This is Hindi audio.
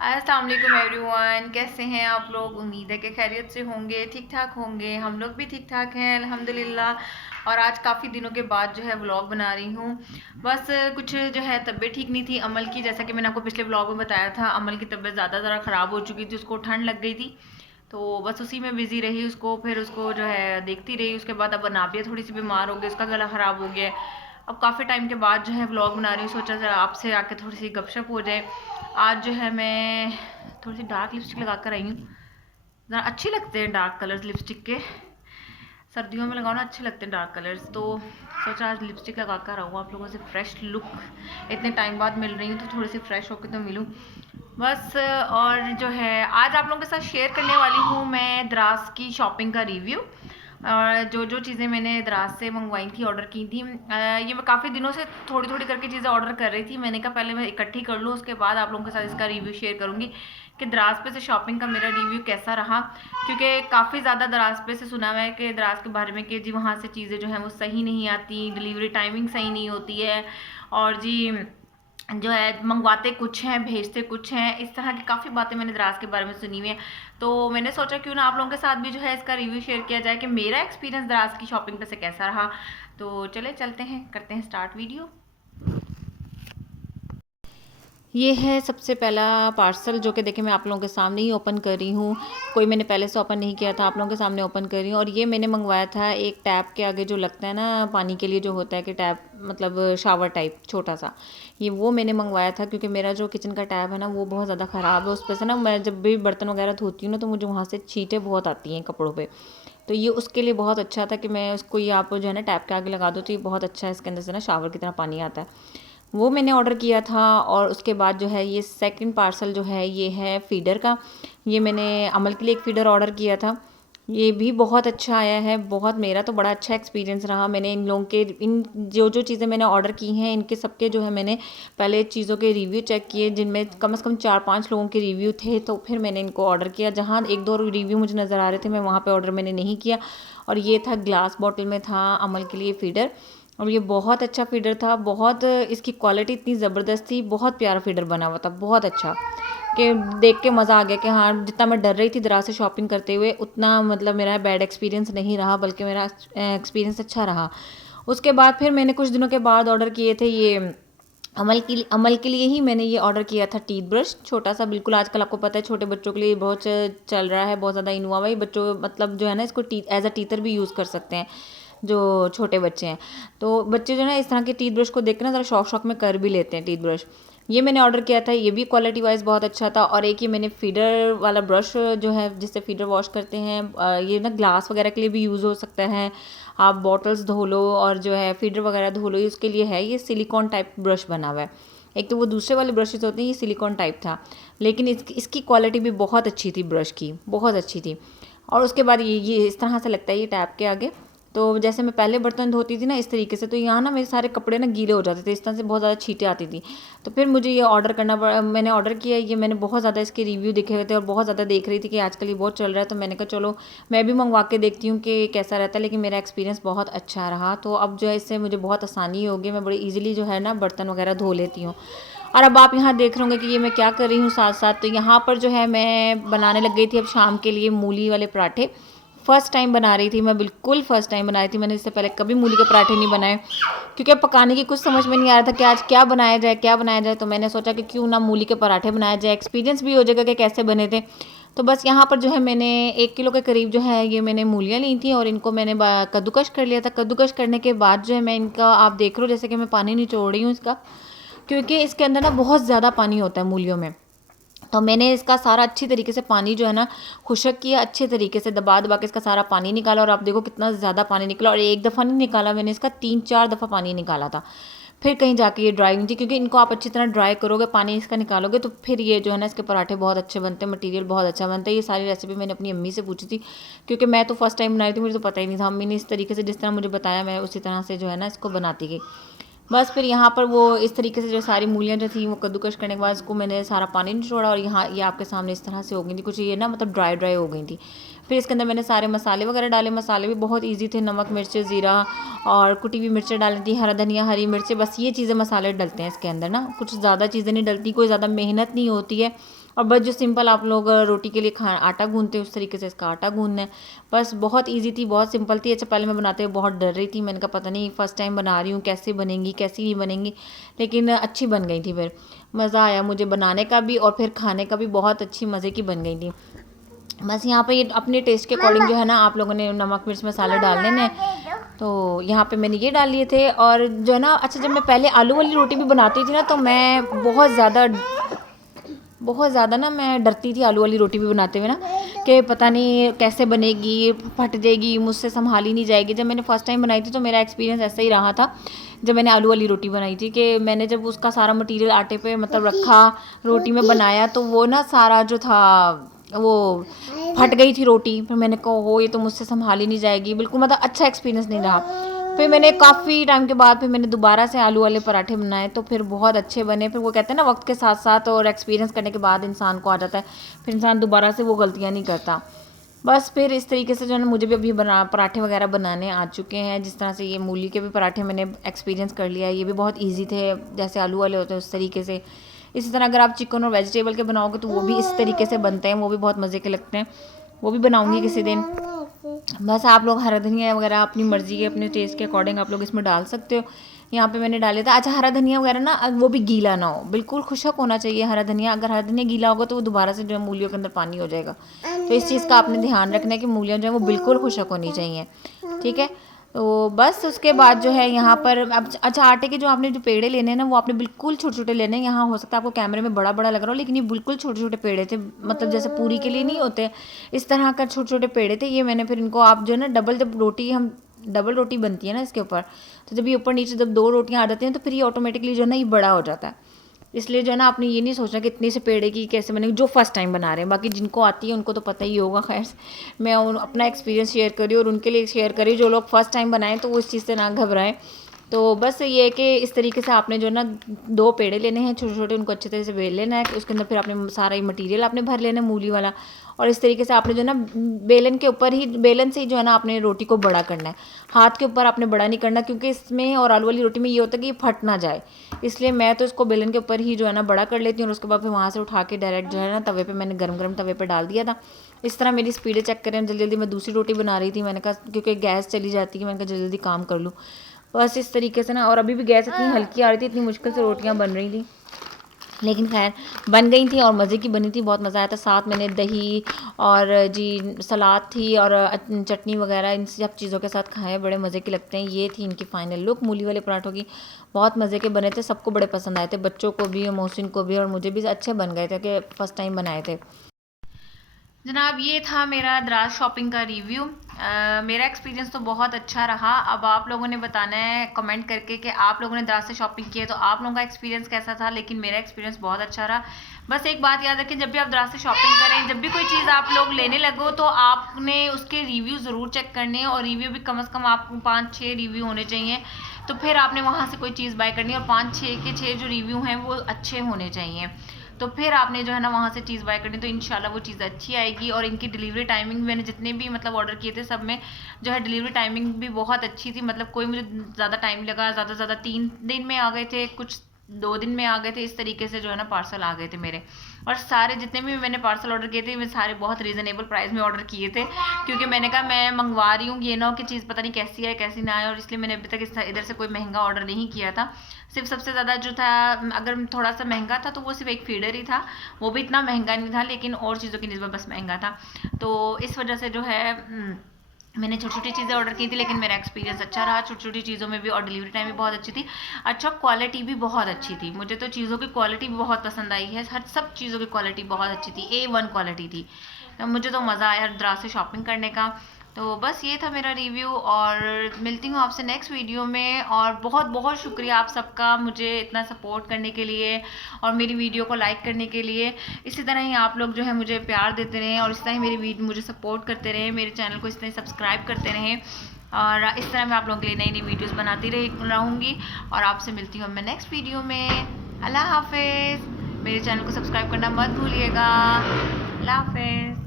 अस्सलाम वालेकुम एवरीवन, कैसे हैं आप लोग। उम्मीद है कि खैरियत से होंगे, ठीक ठाक होंगे। हम लोग भी ठीक ठाक हैं अल्हम्दुलिल्लाह। और आज काफ़ी दिनों के बाद जो है व्लॉग बना रही हूँ। बस कुछ जो है तबीयत ठीक नहीं थी अमल की, जैसा कि मैंने आपको पिछले व्लॉग में बताया था। अमल की तबीयत ज़्यादा ख़राब हो चुकी थी, उसको ठंड लग गई थी। तो बस उसी में बिज़ी रही, उसको फिर उसको जो है देखती रही। उसके बाद अब नाबिया थोड़ी सी बीमार हो गई, उसका गला ख़राब हो गया। अब काफ़ी टाइम के बाद जो है व्लॉग बना रही हूँ, सोचा जरा आपसे आके थोड़ी सी गपशप हो जाए। आज जो है मैं थोड़ी सी डार्क लिपस्टिक लगा कर आई हूँ। ज़रा अच्छे लगते हैं डार्क कलर्स लिपस्टिक के, सर्दियों में लगाओ ना अच्छे लगते हैं डार्क कलर्स। तो सोचा आज लिपस्टिक लगा कर आऊँ, आप लोगों से फ्रेश लुक इतने टाइम बाद मिल रही हूँ तो थोड़ी सी फ्रेश होकर तो मिलूँ बस। और जो है आज आप लोगों के साथ शेयर करने वाली हूँ मैं द्रास की शॉपिंग का रिव्यू। और जो जो चीज़ें मैंने द्रास से मंगवाई थी, ऑर्डर की थी, ये मैं काफ़ी दिनों से थोड़ी थोड़ी करके चीज़ें ऑर्डर कर रही थी। मैंने कहा पहले मैं इकट्ठी कर लूँ, उसके बाद आप लोगों के साथ इसका रिव्यू शेयर करूँगी कि द्रास पे से शॉपिंग का मेरा रिव्यू कैसा रहा। क्योंकि काफ़ी ज़्यादा द्रास पे से सुना हुआ है कि द्रास के बारे में कि जी वहाँ से चीज़ें जो हैं वो सही नहीं आती, डिलीवरी टाइमिंग सही नहीं होती है, और जी जो है मंगवाते कुछ हैं भेजते कुछ हैं। इस तरह की काफ़ी बातें मैंने द्रास के बारे में सुनी हुई हैं। तो मैंने सोचा क्यों ना आप लोगों के साथ भी जो है इसका रिव्यू शेयर किया जाए कि मेरा एक्सपीरियंस द्रास की शॉपिंग पे से कैसा रहा। तो चले चलते हैं, करते हैं स्टार्ट वीडियो। ये है सबसे पहला पार्सल जो कि देखिए मैं आप लोगों के सामने ही ओपन कर रही हूँ। कोई मैंने पहले से ओपन नहीं किया था, आप लोगों के सामने ओपन कर रही हूँ। और ये मैंने मंगवाया था एक टैप के आगे जो लगता है ना पानी के लिए, जो होता है कि टैप मतलब शावर टाइप छोटा सा, ये वो मैंने मंगवाया था। क्योंकि मेरा जो किचन का टैप है ना वो बहुत ज़्यादा ख़राब है, उस पर से ना मैं जब भी बर्तन वगैरह धोती हूँ ना तो मुझे वहाँ से छींटें बहुत आती हैं कपड़ों पर। तो ये उसके लिए बहुत अच्छा था कि मैं उसको, ये आप जो है ना टैप के आगे लगा दो तो ये बहुत अच्छा है, इसके अंदर से ना शावर की तरह पानी आता है। वो मैंने ऑर्डर किया था। और उसके बाद जो है ये सेकंड पार्सल जो है ये है फीडर का। ये मैंने अमल के लिए एक फ़ीडर ऑर्डर किया था, ये भी बहुत अच्छा आया है। बहुत, मेरा तो बड़ा अच्छा एक्सपीरियंस रहा। मैंने इन लोगों के इन जो जो चीज़ें मैंने ऑर्डर की हैं इनके सबके जो है मैंने पहले चीज़ों के रिव्यू चेक किए, जिनमें कम से कम 4-5 लोगों के रिव्यू थे। तो फिर मैंने इनको ऑर्डर किया। जहाँ 1-2 रिव्यू मुझे नज़र आ रहे थे मैं वहाँ पर ऑर्डर मैंने नहीं किया। और ये था ग्लास बॉटल में था अमल के लिए फ़ीडर। और ये बहुत अच्छा फ़ीडर था, बहुत इसकी क्वालिटी इतनी ज़बरदस्त थी, बहुत प्यारा फ़ीडर बना हुआ था, बहुत अच्छा कि देख के मज़ा आ गया कि हाँ, जितना मैं डर रही थी दराज से शॉपिंग करते हुए उतना मतलब मेरा बैड एक्सपीरियंस नहीं रहा, बल्कि मेरा एक्सपीरियंस अच्छा रहा। उसके बाद फिर मैंने कुछ दिनों के बाद ऑर्डर किए थे ये अमल के लिए ही मैंने ये ऑर्डर किया था टीथ ब्रश, छोटा सा बिल्कुल। आजकल आपको पता है छोटे बच्चों के लिए बहुत चल रहा है, बहुत ज़्यादा इन हुआ है बच्चों, मतलब जो है ना इसको एज अ टीथर भी यूज़ कर सकते हैं जो छोटे बच्चे हैं। तो बच्चे जो है ना इस तरह के टीथ ब्रश को देख के ना ज़रा शौक शौक में कर भी लेते हैं टीथ ब्रश। ये मैंने ऑर्डर किया था, ये भी क्वालिटी वाइज बहुत अच्छा था। और एक ये मैंने फीडर वाला ब्रश जो है जिससे फीडर वॉश करते हैं, ये ना ग्लास वगैरह के लिए भी यूज़ हो सकता है। आप बॉटल्स धो लो और जो है फीडर वगैरह धो लो, इसके लिए है। ये सिलिकॉन टाइप ब्रश बना हुआ है। एक तो वो दूसरे वाले ब्रशेस होते हैं, ये सिलिकॉन टाइप था, लेकिन इसकी क्वालिटी भी बहुत अच्छी थी, ब्रश की बहुत अच्छी थी। और उसके बाद ये इस तरह से लगता है ये टैप के आगे। तो जैसे मैं पहले बर्तन धोती थी ना इस तरीके से, तो यहाँ ना मेरे सारे कपड़े ना गीले हो जाते थे, इस तरह से बहुत ज़्यादा छींटें आती थी। तो फिर मुझे ये ऑर्डर करना पड़ा, मैंने ऑर्डर किया। ये मैंने बहुत ज़्यादा इसके रिव्यू देखे हुए थे और बहुत ज़्यादा देख रही थी कि आजकल ये बहुत चल रहा है, तो मैंने कहा चलो मैं भी मंगवा के देखती हूँ कि कैसा रहता है। लेकिन मेरा एक्सपीरियंस बहुत अच्छा रहा। तो अब जो है इससे मुझे बहुत आसानी होगी, मैं बड़ी ईजिली जो है ना बर्तन वगैरह धो लेती हूँ। और अब आप यहाँ देख रहे होंगे कि ये मैं क्या कर रही हूँ साथ साथ। तो यहाँ पर जो है मैं बनाने लग गई थी अब शाम के लिए मूली वाले पराठे। फ़र्स्ट टाइम बना रही थी मैं, बिल्कुल फ़र्स्ट टाइम बना रही थी। मैंने इससे पहले कभी मूली के पराठे नहीं बनाए, क्योंकि पकाने की कुछ समझ में नहीं आ रहा था कि आज क्या बनाया जाए क्या बनाया जाए। तो मैंने सोचा कि क्यों ना मूली के पराठे बनाया जाए, एक्सपीरियंस भी हो जाएगा कि कैसे बने थे। तो बस यहाँ पर जो है मैंने 1 किलो के करीब जो है ये मैंने मूलियाँ ली थी और इनको मैंने कद्दूकश कर लिया था। कद्दूकश करने के बाद जो है मैं इनका, आप देख रहे हो जैसे कि मैं पानी निचोड़ रही हूँ इसका, क्योंकि इसके अंदर ना बहुत ज़्यादा पानी होता है मूलियों में। तो मैंने इसका सारा अच्छी तरीके से पानी जो है ना खुशक किया, अच्छे तरीके से दबा दबा के इसका सारा पानी निकाला। और आप देखो कितना ज़्यादा पानी निकला, और एक दफ़ा नहीं निकाला मैंने, इसका 3-4 दफ़ा पानी निकाला था। फिर कहीं जाके ये ड्राई नहीं थी, क्योंकि इनको आप अच्छी तरह ड्राई करोगे, पानी इसका निकालोगे, तो फिर ये जो है ना इसके पराठे बहुत अच्छे बनते हैं, मटीरियल बहुत अच्छा बनता है। ये सारी रेसिपी मैंने अपनी अम्मी से पूछी थी, क्योंकि मैं तो फर्स्ट टाइम बनाई थी, मुझे तो पता ही नहीं था। अम्मी ने इस तरीके से जिस तरह मुझे बताया मैं उसी तरह से जो है ना इसको बनाती गई। बस फिर यहाँ पर वो इस तरीके से जो सारी मूलियाँ जो थी वो कद्दूकश करने के बाद इसको मैंने सारा पानी निचोड़ा, और यहाँ ये आपके सामने इस तरह से हो गई थी कुछ, ये ना मतलब ड्राई ड्राई हो गई थी। फिर इसके अंदर मैंने सारे मसाले वगैरह डाले। मसाले भी बहुत इजी थे, नमक मिर्च ज़ीरा और कुटी हुई मिर्चें डाली थी, हरा धनिया हरी मिर्चें, बस ये चीज़ें मसाले डलते हैं इसके अंदर ना, कुछ ज़्यादा चीज़ें नहीं डलती, कोई ज़्यादा मेहनत नहीं होती है। और बस जो सिंपल आप लोग रोटी के लिए आटा गूंदते हैं उस तरीके से इसका आटा गूंदना है। बस बहुत ईजी थी, बहुत सिंपल थी। अच्छा, पहले मैं बनाते हुए बहुत डर रही थी, मैंने कहा पता नहीं फर्स्ट टाइम बना रही हूँ कैसे बनेंगी कैसी नहीं बनेंगी, लेकिन अच्छी बन गई थी। फिर मज़ा आया मुझे बनाने का भी और फिर खाने का भी, बहुत अच्छी मज़े की बन गई थी। बस यहाँ पे ये अपने टेस्ट के अकॉर्डिंग जो है ना आप लोगों ने नमक मिर्च मसाले डाल लेने हैं। तो यहाँ पे मैंने ये डाल लिए थे। और जो है ना, अच्छा, जब मैं पहले आलू वाली रोटी भी बनाती थी ना तो मैं बहुत ज़्यादा ना मैं डरती थी आलू वाली रोटी भी बनाते हुए ना, कि पता नहीं कैसे बनेगी, फट जाएगी, मुझसे संभाली नहीं जाएगी। जब मैंने फ़र्स्ट टाइम बनाई थी तो मेरा एक्सपीरियंस ऐसा ही रहा था जब मैंने आलू वाली रोटी बनाई थी, कि मैंने जब उसका सारा मटेरियल आटे पे मतलब रखा, रोटी में बनाया, तो वो ना सारा जो था वो फट गई थी रोटी। फिर मैंने कहा हो ये तो मुझसे संभाली नहीं जाएगी, बिल्कुल मतलब अच्छा एक्सपीरियंस नहीं रहा। फिर मैंने काफ़ी टाइम के बाद फिर मैंने दोबारा से आलू वाले पराठे बनाए तो फिर बहुत अच्छे बने। फिर वो कहते हैं ना वक्त के साथ साथ और एक्सपीरियंस करने के बाद इंसान को आ जाता है, फिर इंसान दोबारा से वो गलतियाँ नहीं करता। बस फिर इस तरीके से जो है ना मुझे भी अभी पराठे वगैरह बनाने आ चुके हैं। जिस तरह से ये मूली के भी पराठे मैंने एक्सपीरियंस कर लिया है, ये भी बहुत ईजी थे, जैसे आलू वाले होते हैं उस तरीके से। इसी तरह अगर आप चिकन और वेजिटेबल के बनाओगे तो वो भी इस तरीके से बनते हैं, वो भी बहुत मज़े के लगते हैं, वो भी बनाऊंगी किसी दिन। बस आप लोग हरा धनिया वगैरह अपनी मर्ज़ी के अपने टेस्ट के अकॉर्डिंग आप लोग इसमें डाल सकते हो। यहाँ पे मैंने डाले था। अच्छा, हरा धनिया वगैरह ना वो भी गीला ना हो, बिल्कुल खुशक होना चाहिए हरा धनिया। अगर हरा धनिया गीला होगा तो वो दोबारा से जो है मूलियों के अंदर पानी हो जाएगा। तो इस चीज़ का आपने ध्यान रखना है कि मूलियाँ जो है वो बिल्कुल खुशक होनी चाहिए, ठीक है। तो बस उसके बाद जो है यहाँ पर अब अच्छा, आटे के जो आपने जो पेड़े लेने हैं ना वो आपने बिल्कुल छोटे छोटे लेने हैं। यहाँ हो सकता है आपको कैमरे में बड़ा बड़ा लग रहा हो, लेकिन ये बिल्कुल छोटे छोटे पेड़े थे, मतलब जैसे पूरी के लिए नहीं होते इस तरह का छोटे छोटे पेड़े थे ये। मैंने फिर इनको आप जो है ना डबल रोटी बनती है ना इसके ऊपर, तो जब ये ऊपर नीचे जब 2 रोटियाँ आ जाती हैं तो फिर ये ऑटोमेटिकली जो है ना ये बड़ा हो जाता है। इसलिए जो है ना आपने ये नहीं सोचना कि इतनी से पेड़े की कैसे बनेगी, जो फर्स्ट टाइम बना रहे हैं। बाकी जिनको आती है उनको तो पता ही होगा। खैर, मैं अपना एक्सपीरियंस शेयर करी और उनके लिए शेयर करी जो लोग फर्स्ट टाइम बनाएं, तो वो इस चीज़ से ना घबराएं। तो बस ये है कि इस तरीके से आपने जो है ना 2 पेड़े लेने हैं छोटे छोटे, उनको अच्छे तरह से बेल लेना है। उसके अंदर फिर आपने सारा ही मटीरियल आपने भर लेना है मूली वाला, और इस तरीके से आपने जो है ना बेलन से ही जो है ना आपने रोटी को बड़ा करना है। हाथ के ऊपर आपने बड़ा नहीं करना, क्योंकि इसमें और आलू वाली रोटी में ये होता है कि ये फट ना जाए। इसलिए मैं तो इसको बेलन के ऊपर ही जो है ना बड़ा कर लेती हूँ, और उसके बाद फिर वहाँ से उठा के डायरेक्ट जो है ना तवे पे मैंने गरम गरम तवे पे डाल दिया था। इस तरह मेरी स्पीडें चेक करें, जल्दी जल्दी मैं दूसरी रोटी बना रही थी। मैंने कहा क्योंकि गैस चली जाती है, मैंने कहा जल्दी जल्दी काम कर लूँ। बस इस तरीके से ना, और अभी भी गैस इतनी हल्की आ रही थी, इतनी मुश्किल से रोटियाँ बन रही थी, लेकिन खैर बन गई थी और मज़े की बनी थी, बहुत मज़ा आया था। साथ मैंने दही और जी सलाद थी और चटनी वगैरह इन सब चीज़ों के साथ खाए, बड़े मज़े के लगते हैं। ये थी इनकी फ़ाइनल लुक मूली वाले पराठों की। बहुत मज़े के बने थे, सबको बड़े पसंद आए थे, बच्चों को भी और मोहसिन को भी, और मुझे भी अच्छे बन गए थे कि फ़र्स्ट टाइम बनाए थे। जनाब, ये था मेरा दराज शॉपिंग का रिव्यू। मेरा एक्सपीरियंस तो बहुत अच्छा रहा। अब आप लोगों ने बताना है कमेंट करके कि आप लोगों ने दराज से शॉपिंग की है तो आप लोगों का एक्सपीरियंस कैसा था, लेकिन मेरा एक्सपीरियंस बहुत अच्छा रहा। बस एक बात याद रखें, जब भी आप दराज से शॉपिंग करें, जब भी कोई चीज़ आप लोग लेने लगो तो आपने उसके रिव्यू ज़रूर चेक करने हैं, और रिव्यू भी कम से कम आपको 5-6 रिव्यू होने चाहिए। तो फिर आपने वहाँ से कोई चीज़ बाय करनी है, और 5-6 के 6 जो रिव्यू हैं वो अच्छे होने चाहिए। तो फिर आपने जो है ना वहाँ से चीज़ बाय करनी, तो इंशाल्लाह वो चीज़ अच्छी आएगी। और इनकी डिलीवरी टाइमिंग, मैंने जितने भी मतलब ऑर्डर किए थे सब में जो है डिलीवरी टाइमिंग भी बहुत अच्छी थी। मतलब कोई मुझे ज़्यादा टाइम लगा, ज़्यादा से ज़्यादा 3 दिन में आ गए थे, कुछ 2 दिन में आ गए थे। इस तरीके से जो है ना पार्सल आ गए थे मेरे। और सारे जितने भी मैंने पार्सल ऑर्डर किए थे मैं सारे बहुत रीज़नेबल प्राइस में ऑर्डर किए थे, क्योंकि मैंने कहा मैं मंगवा रही हूँ, ये ना हो कि चीज़ पता नहीं कैसी है कैसी ना आए, और इसलिए मैंने अभी तक इधर से कोई महंगा ऑर्डर नहीं किया था। सिर्फ सबसे ज़्यादा जो था, अगर थोड़ा सा महंगा था तो वो सिर्फ एक फीडर ही था, वो भी इतना महंगा नहीं था, लेकिन और चीज़ों की निस्बत बस महंगा था। तो इस वजह से जो है मैंने छोटी छोटी चीज़ें ऑर्डर की थी, लेकिन मेरा एक्सपीरियंस अच्छा रहा छोटी छोटी चीज़ों में भी, और डिलीवरी टाइम भी बहुत अच्छी थी। अच्छा, क्वालिटी भी बहुत अच्छी थी, मुझे तो चीज़ों की क्वालिटी भी बहुत पसंद आई है। हर सब चीज़ों की क्वालिटी बहुत अच्छी थी, A1 क्वालिटी थी। तो मुझे तो मज़ा आया दराज से शॉपिंग करने का। तो बस ये था मेरा रिव्यू, और मिलती हूँ आपसे नेक्स्ट वीडियो में। और बहुत बहुत शुक्रिया आप सबका मुझे इतना सपोर्ट करने के लिए और मेरी वीडियो को लाइक करने के लिए। इसी तरह ही आप लोग जो है मुझे प्यार देते रहें, और इस तरह ही मेरी मुझे सपोर्ट करते रहें, मेरे चैनल को इस तरह सब्सक्राइब करते रहें, और इस तरह मैं आप लोगों के लिए नई नई वीडियोज़ बनाती रहूँगी। और आपसे मिलती हूँ मैं नेक्स्ट वीडियो में। अल्लाह हाफिज़। मेरे चैनल को सब्सक्राइब करना मत भूलिएगा। अल्लाह हाफिज़।